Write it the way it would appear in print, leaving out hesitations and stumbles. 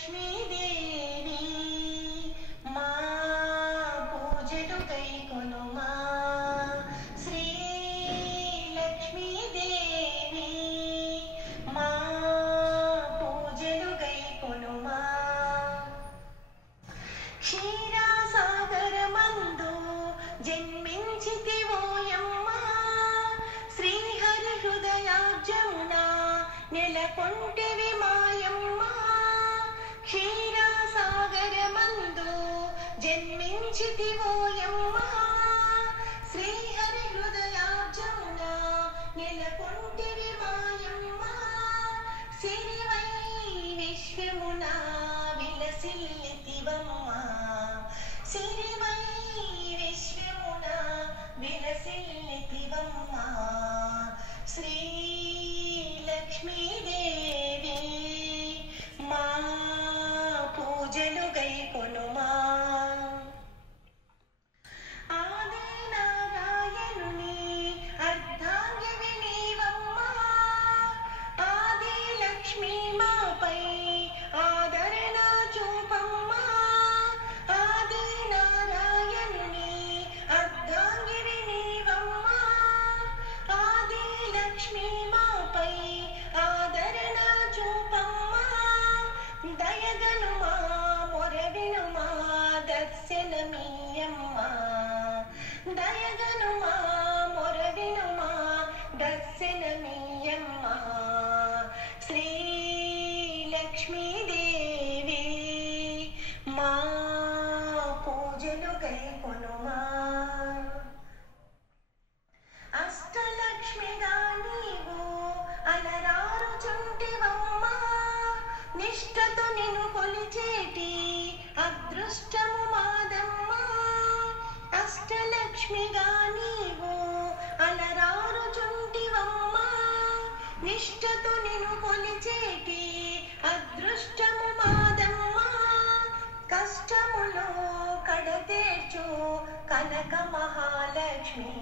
లక్ష్మీదేవి మా పూజలు గైకొనుమా శ్రీ లక్ష్మీదేవి మా పూజలు గైకొనుమా క్షీరాసాగరమందు జన్మించితివోయమ్మా శ్రీహరి హృదయాబ్జమున నెలకొంటివి మాయమ్మా క్షీరాసాగరమందు జన్మించితివోయమ్మా శ్రీహరి హృదయాబ్జమున నెలకొంటివి మాయమ్మా సిరివై విశ్వమున విలసిల్లితివమ్మా సిరివై విశ్వమున విలసిల్లితివమ్మా శ్రీ లక్ష్మీదేవి మా పూజలు గైకొనుమా ఆది నారాయణుని అర్ధాంగివి నీవమ్మా ఆది లక్ష్మీ మాపై ఆదరణ చూపమ్మా ఆది నారాయణుని అర్ధాంగివి నీవమ్మా ఆది లక్ష్మీ మాపై ఆదరణ చూపమ్మా దయగనుమా మొరవినుమా దర్శనమీయమ్మా దయగనుమా మొరవినుమా దర్శనమీయమ్మా శ్రీ లక్ష్మీదేవి మా పూజలు గైకొనుమా అష్టలక్ష్మిగా నీవు అలరారుచుంటివమ్మా నిష్ఠతో నిన్ను కొలిచేటి అదృష్టము మాదమ్మా అష్టలక్ష్మిగా నీవు అలరారుచుంటివమ్మా నిష్ఠతో నిన్ను కొలిచేటి అదృష్టము మాదమ్మా కష్టములో కడతేర్చు కనక మహాలక్ష్మి